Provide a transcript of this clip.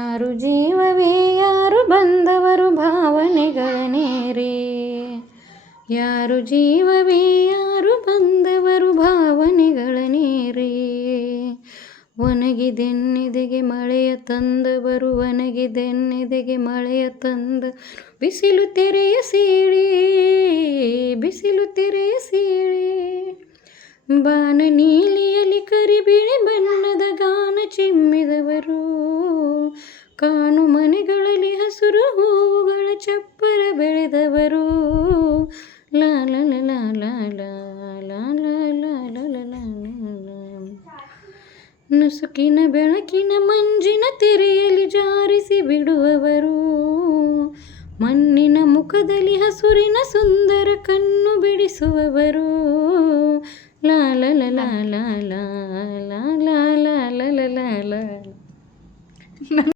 ಯಾರು ಜೀವವೇ ಯಾರು ಬಂದವರು ಭಾವನೆಗಳ ನೇರೆ. ಯಾರು ಜೀವವೇ ಯಾರು ಬಂದವರು ಭಾವನೆಗಳ ನೇರೆ. ಒಣಗಿದೆನ್ನೆದೆಗೆ ಮಳೆಯ ತಂದವರು ಒಣಗಿದೆನ್ನೆದೆಗೆ ಮಳೆಯ ತಂದ. ಬಿಸಿಲು ತೆರೆಯ ಸೀಳೆ ಬಿಸಿಲು ತೆರೆಯ ಸೀಳೆ. ಬಾನ ನೀಲಿಯಲ್ಲಿ ಕರಿಬಿಳಿ ಬಣ್ಣದ ಗಾನ ಚಿಮ್ಮಿದವರು. ಕಾನು ಮನೆಗಳಲ್ಲಿ ಹಸುರು ಹೂವುಗಳ ಚಪ್ಪರ ಬೆಳೆದವರು. ಲಾ ಲಾ ಲಾ ಲಾ ಲಾ ಲಾ ಲಾ ಲಾ ಲಾ ಲಾ ಲಾ. ನುಸುಕಿನ ಬೆಳಕಿನ ಮಂಜಿನ ತೆರೆಯಲ್ಲಿ ಜಾರಿಸಿ ಬಿಡುವವರು. ಮಣ್ಣಿನ ಮುಖದಲ್ಲಿ ಹಸುರಿನ ಸುಂದರ ಕಣ್ಣು ಬಿಡಿಸುವವರು. ಲಾ ಲಾ ಲಾ ಲಾ ಲಾ ಲಾ.